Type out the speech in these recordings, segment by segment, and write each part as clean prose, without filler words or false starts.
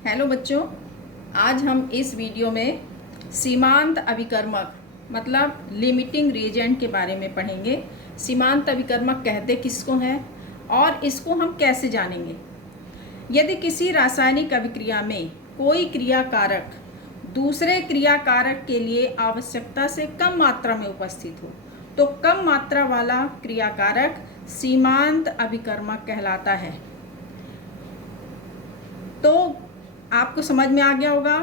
Hello बच्चों, आज हम इस वीडियो में सीमांत अभिकर्मक मतलब लिमिटिंग रिएजेंट के बारे में पढ़ेंगे। सीमांत अभिकर्मक कहते किसको हैं और इसको हम कैसे जानेंगे। यदि किसी रासायनिक अभिक्रिया में कोई क्रियाकारक दूसरे क्रियाकारक के लिए आवश्यकता से कम मात्रा में उपस्थित हो तो कम मात्रा वाला क्रियाकारक सीमांत अभिकर्मक कहलाता है। तो आपको समझ में आ गया होगा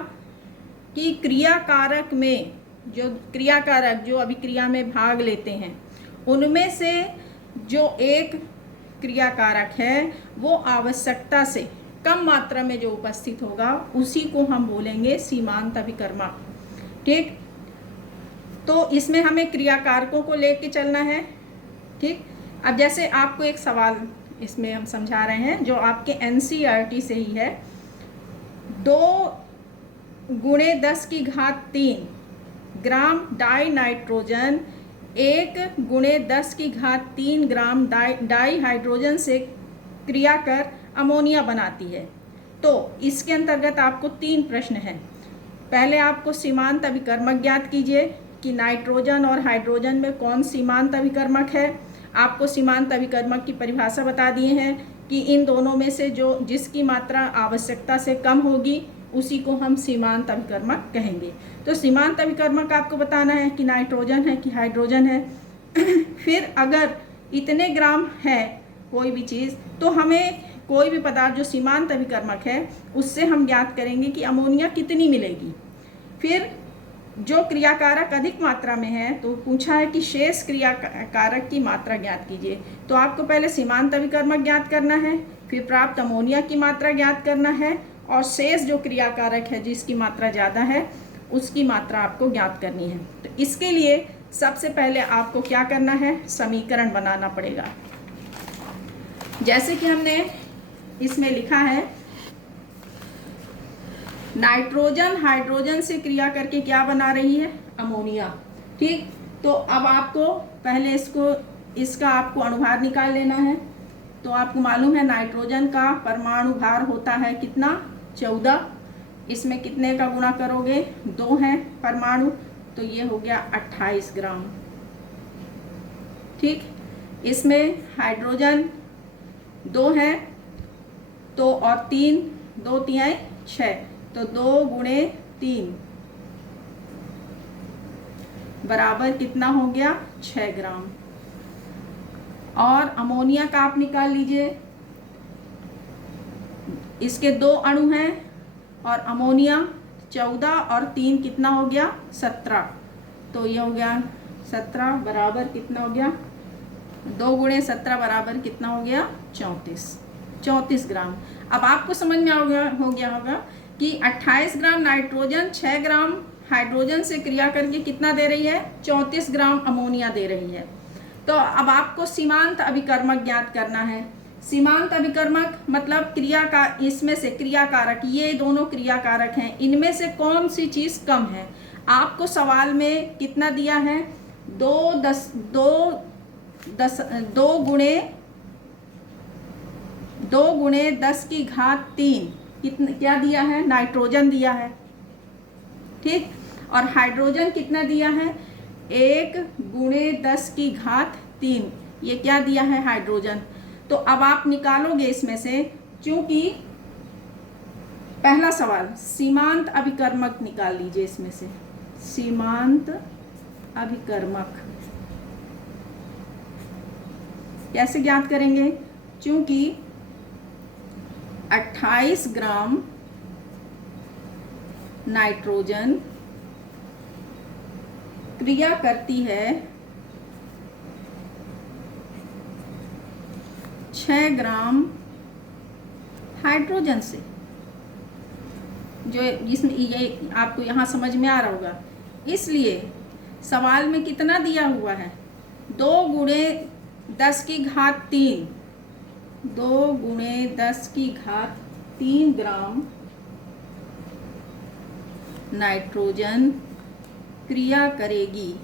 कि क्रियाकारक में जो क्रियाकारक जो अभिक्रिया में भाग लेते हैं उनमें से जो एक क्रियाकारक है वो आवश्यकता से कम मात्रा में जो उपस्थित होगा उसी को हम बोलेंगे सीमांत अभिकर्मक। ठीक, तो इसमें हमें क्रियाकारकों को लेके चलना है। ठीक, अब जैसे आपको एक सवाल इसमें हम समझा रहे हैं जो आपके NCERT से ही है। 2×10³ ग्राम डाई नाइट्रोजन 1×10³ ग्राम डाई हाइड्रोजन से क्रिया कर अमोनिया बनाती है। तो इसके अंतर्गत आपको 3 प्रश्न हैं। पहले आपको सीमांत अभिकर्मक ज्ञात कीजिए कि नाइट्रोजन और हाइड्रोजन में कौन सीमांत अभिकर्मक है। आपको सीमांत अभिकर्मक की परिभाषा बता दिए हैं कि इन दोनों में से जो जिसकी मात्रा आवश्यकता से कम होगी उसी को हम सीमांत अभिकर्मक कहेंगे। तो सीमांत अभिकर्मक आपको बताना है कि नाइट्रोजन है कि हाइड्रोजन है। फिर अगर इतने ग्राम है कोई भी चीज़ तो हमें कोई भी पदार्थ जो सीमांत अभिकर्मक है उससे हम ज्ञात करेंगे कि अमोनिया कितनी मिलेगी। फिर जो क्रियाकारक अधिक मात्रा में है तो पूछा है कि शेष क्रियाकारक की मात्रा ज्ञात कीजिए। तो आपको पहले सीमांत अभिकर्मक ज्ञात करना है, फिर प्राप्त अमोनिया की मात्रा ज्ञात करना है और शेष जो क्रियाकारक है जिसकी मात्रा ज़्यादा है उसकी मात्रा आपको ज्ञात करनी है। तो इसके लिए सबसे पहले आपको क्या करना है, समीकरण बनाना पड़ेगा। जैसे कि हमने इसमें लिखा है नाइट्रोजन हाइड्रोजन से क्रिया करके क्या बना रही है, अमोनिया। ठीक, तो अब आपको पहले इसका आपको अनुभार निकाल लेना है। तो आपको मालूम है नाइट्रोजन का परमाणु भार होता है कितना, 14। इसमें कितने का गुणा करोगे, 2 है परमाणु, तो ये हो गया 28 ग्राम। ठीक, इसमें हाइड्रोजन 2 है तो और 3, 2 तिहाई 6, तो 2×3 बराबर कितना हो गया, 6 ग्राम। और अमोनिया का आप निकाल लीजिए। इसके 2 अणु हैं और अमोनिया 14 और 3 कितना हो गया, 17। तो ये हो गया 17 बराबर कितना हो गया, 2×17 बराबर कितना हो गया, 34 ग्राम। अब आपको समझ में हो गया होगा कि 28 ग्राम नाइट्रोजन 6 ग्राम हाइड्रोजन से क्रिया करके कितना दे रही है, 34 ग्राम अमोनिया दे रही है। तो अब आपको सीमांत अभिकर्मक ज्ञात करना है। सीमांत अभिकर्मक मतलब क्रिया का इसमें से क्रियाकारक, ये दोनों क्रियाकारक हैं, इनमें से कौन सी चीज़ कम है। आपको सवाल में कितना दिया है, 2×10³ कितना क्या दिया है, नाइट्रोजन दिया है। ठीक, और हाइड्रोजन कितना दिया है, 1×10³ ये क्या दिया है, हाइड्रोजन। तो अब आप निकालोगे इसमें से, क्योंकि पहला सवाल सीमांत अभिकर्मक निकाल लीजिए। इसमें से सीमांत अभिकर्मक कैसे ज्ञात करेंगे, क्योंकि 28 ग्राम नाइट्रोजन क्रिया करती है 6 ग्राम हाइड्रोजन से। जो जिसमें ये आपको यहाँ समझ में आ रहा होगा। इसलिए सवाल में कितना दिया हुआ है, 2×10³ 2×10³ ग्राम नाइट्रोजन क्रिया करेगी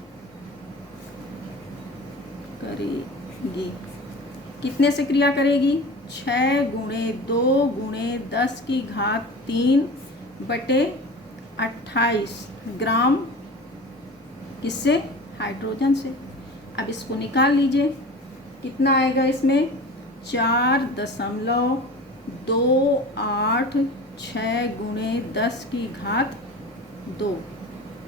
कितने से क्रिया करेगी, 6 गुणे 2 गुणे 10 की घात 3 बटे 28 ग्राम किससे? हाइड्रोजन से। अब इसको निकाल लीजिए, कितना आएगा इसमें? 4.286 गुणे 10 की घात 2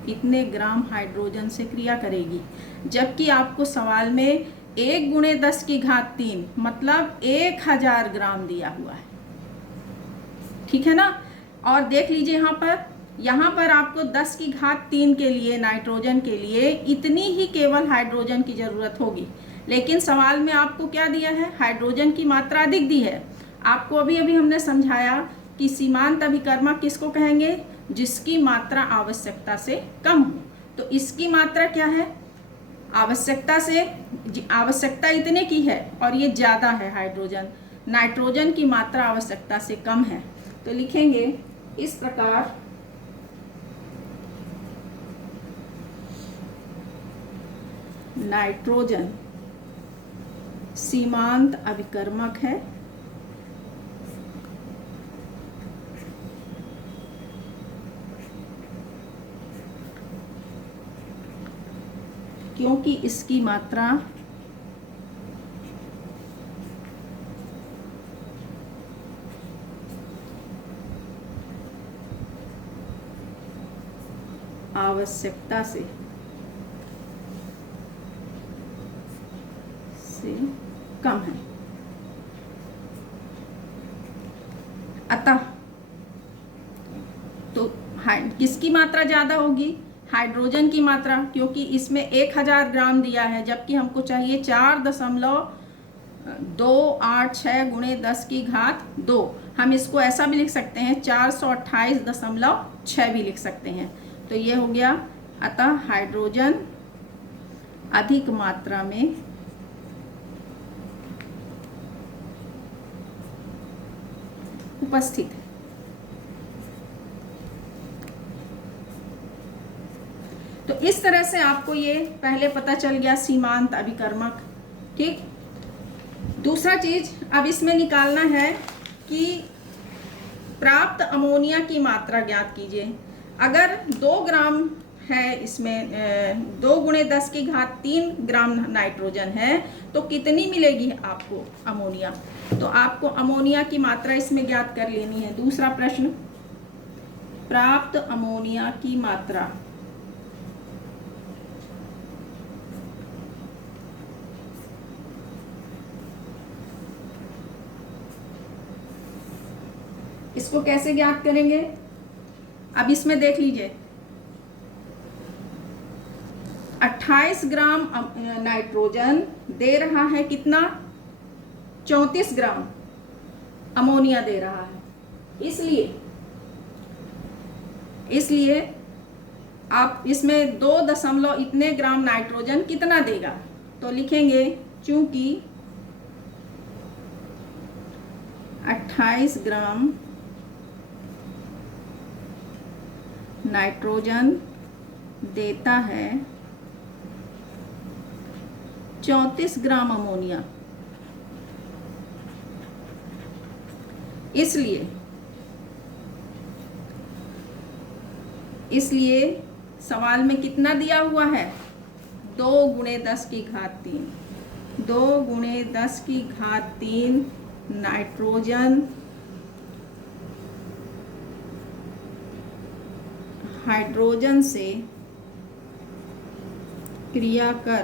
इतने ग्राम हाइड्रोजन से क्रिया करेगी। जबकि आपको सवाल में 1 गुणे 10 की घात 3 मतलब 1000 ग्राम दिया हुआ है, ठीक है ना। और देख लीजिए यहाँ पर आपको 10 की घात 3 के लिए नाइट्रोजन के लिए इतनी ही केवल हाइड्रोजन की ज़रूरत होगी, लेकिन सवाल में आपको क्या दिया है? हाइड्रोजन की मात्रा अधिक दी है। आपको अभी हमने समझाया कि सीमांत अभिकर्मक किसको कहेंगे? जिसकी मात्रा आवश्यकता से कम हो। तो इसकी मात्रा क्या है? आवश्यकता इतने की है और ये ज़्यादा है हाइड्रोजन। नाइट्रोजन की मात्रा आवश्यकता से कम है, तो लिखेंगे इस प्रकार नाइट्रोजन सीमांत अभिकर्मक है क्योंकि इसकी मात्रा आवश्यकता से कम है। अतः तो किसकी मात्रा ज्यादा होगी? हाइड्रोजन की मात्रा, क्योंकि इसमें 1000 ग्राम दिया है, जबकि हमको चाहिए 4.286 गुणे 10 की घात 2। हम इसको ऐसा भी लिख सकते हैं 428.6 भी लिख सकते हैं। तो ये हो गया। अतः हाइड्रोजन अधिक मात्रा में उपस्थित है। तो इस तरह से आपको ये पहले पता चल गया सीमांत अभिकर्मक, ठीक। दूसरा चीज अब इसमें निकालना है कि प्राप्त अमोनिया की मात्रा ज्ञात कीजिए। अगर 2 ग्राम है इसमें 2 गुणे 10 की घात 3 ग्राम नाइट्रोजन है, तो कितनी मिलेगी आपको अमोनिया? तो आपको अमोनिया की मात्रा इसमें ज्ञात कर लेनी है। दूसरा प्रश्न, प्राप्त अमोनिया की मात्रा इसको कैसे ज्ञात करेंगे? अब इसमें देख लीजिए 28 ग्राम नाइट्रोजन दे रहा है कितना? 34 ग्राम अमोनिया दे रहा है। इसलिए आप इसमें 2 दशमलव इतने ग्राम नाइट्रोजन कितना देगा? तो लिखेंगे चूंकि 28 ग्राम नाइट्रोजन देता है 34 ग्राम अमोनिया, इसलिए सवाल में कितना दिया हुआ है? 2 गुणे 10 की घात 3। 2 गुणे 10 की घात 3 नाइट्रोजन हाइड्रोजन से क्रिया कर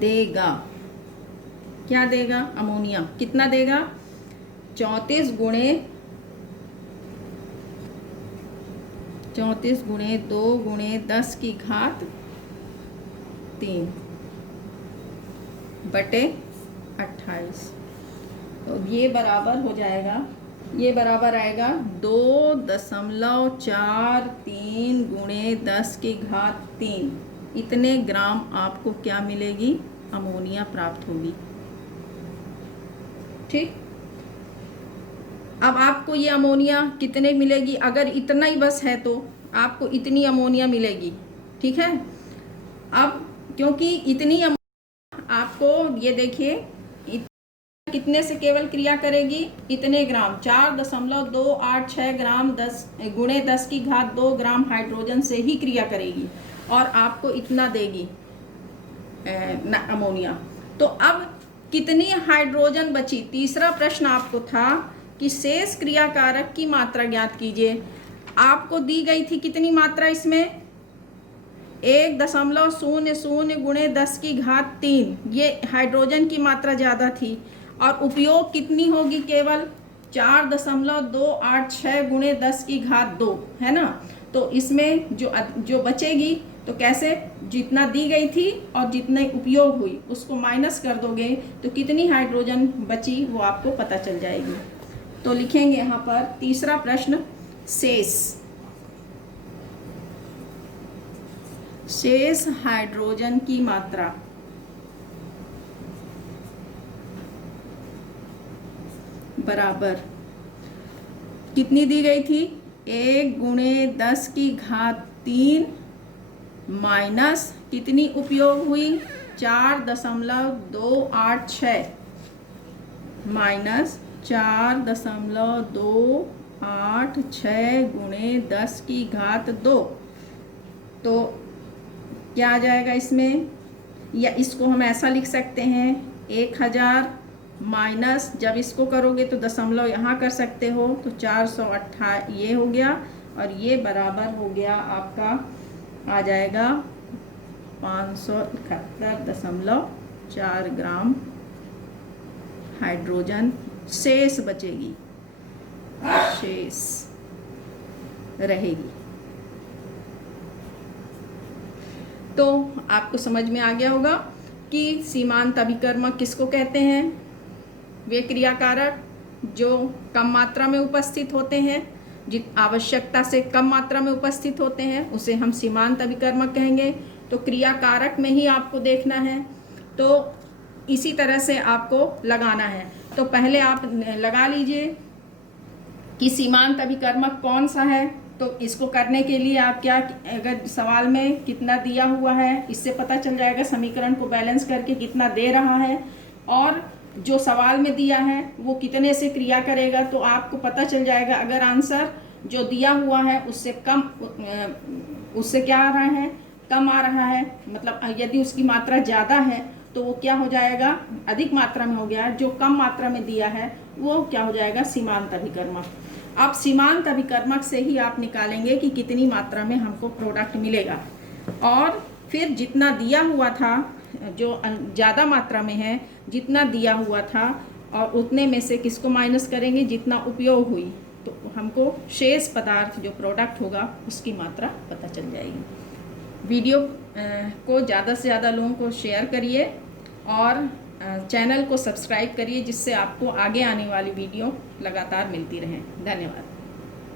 देगा। क्या देगा? अमोनिया। कितना देगा? 34 गुणे 2 गुणे 10 की घात 3 बटे 28। तो ये बराबर हो जाएगा, ये बराबर आएगा 2.43 गुणे 10 की घात 3 इतने ग्राम आपको क्या मिलेगी? अमोनिया प्राप्त होगी, ठीक। अब आपको ये अमोनिया कितने मिलेगी? अगर इतना ही बस है तो आपको इतनी अमोनिया मिलेगी। ठीक है। अब क्योंकि इतनी आपको ये देखिए कितने से केवल क्रिया करेगी, इतने ग्राम 4.286 ग्राम 10 गुणे 10 की घात 2 ग्राम हाइड्रोजन से ही क्रिया करेगी और आपको इतना देगी अमोनिया। तो अब कितनी हाइड्रोजन बची, तीसरा प्रश्न आपको था कि शेष क्रियाकारक की मात्रा ज्ञात कीजिए। आपको दी गई थी कितनी मात्रा, इसमें 1.00 गुणे 10 की घात 3, ये हाइड्रोजन की मात्रा ज़्यादा थी और उपयोग कितनी होगी, केवल 4.286 गुणे 10 की घात 2, है ना। तो इसमें जो बचेगी तो कैसे, जितना दी गई थी और जितने उपयोग हुई उसको माइनस कर दोगे तो कितनी हाइड्रोजन बची वो आपको पता चल जाएगी। तो लिखेंगे यहाँ पर तीसरा प्रश्न, शेष हाइड्रोजन की मात्रा बराबर कितनी दी गई थी, 1 गुणे 10 की घात 3 माइनस कितनी उपयोग हुई 4.286 माइनस 4.286 गुणे 10 की घात 2। तो क्या आ जाएगा इसमें, या इसको हम ऐसा लिख सकते हैं 1000 माइनस, जब इसको करोगे तो दशमलव यहाँ कर सकते हो तो 428 ये हो गया और ये बराबर हो गया आपका आ जाएगा 571.4 ग्राम हाइड्रोजन शेष बचेगी, शेष रहेगी। तो आपको समझ में आ गया होगा कि सीमांत अभिकर्मक किसको कहते हैं, वे क्रियाकारक जो कम मात्रा में उपस्थित होते हैं, जित आवश्यकता से कम मात्रा में उपस्थित होते हैं उसे हम सीमांत अभिकर्मक कहेंगे। तो क्रियाकारक में ही आपको देखना है, तो इसी तरह से आपको लगाना है। तो पहले आप लगा लीजिए कि सीमांत अभिकर्मक कौन सा है। तो इसको करने के लिए आप क्या, अगर सवाल में कितना दिया हुआ है इससे पता चल जाएगा, समीकरण को बैलेंस करके कितना दे रहा है और जो सवाल में दिया है वो कितने से क्रिया करेगा, तो आपको पता चल जाएगा। अगर आंसर जो दिया हुआ है उससे कम, उससे क्या आ रहा है, कम आ रहा है, मतलब यदि उसकी मात्रा ज़्यादा है तो वो क्या हो जाएगा, अधिक मात्रा में हो गया। जो कम मात्रा में दिया है वो क्या हो जाएगा, सीमांत अभिकर्मक। अब सीमांत अभिकर्मक से ही आप निकालेंगे कि कितनी मात्रा में हमको प्रोडक्ट मिलेगा, और फिर जितना दिया हुआ था, जो ज़्यादा मात्रा में है जितना दिया हुआ था, और उतने में से किसको माइनस करेंगे, जितना उपयोग हुई, तो हमको शेष पदार्थ जो प्रोडक्ट होगा उसकी मात्रा पता चल जाएगी। वीडियो को ज़्यादा से ज़्यादा लोगों को शेयर करिए और चैनल को सब्सक्राइब करिए, जिससे आपको आगे आने वाली वीडियो लगातार मिलती रहें। धन्यवाद।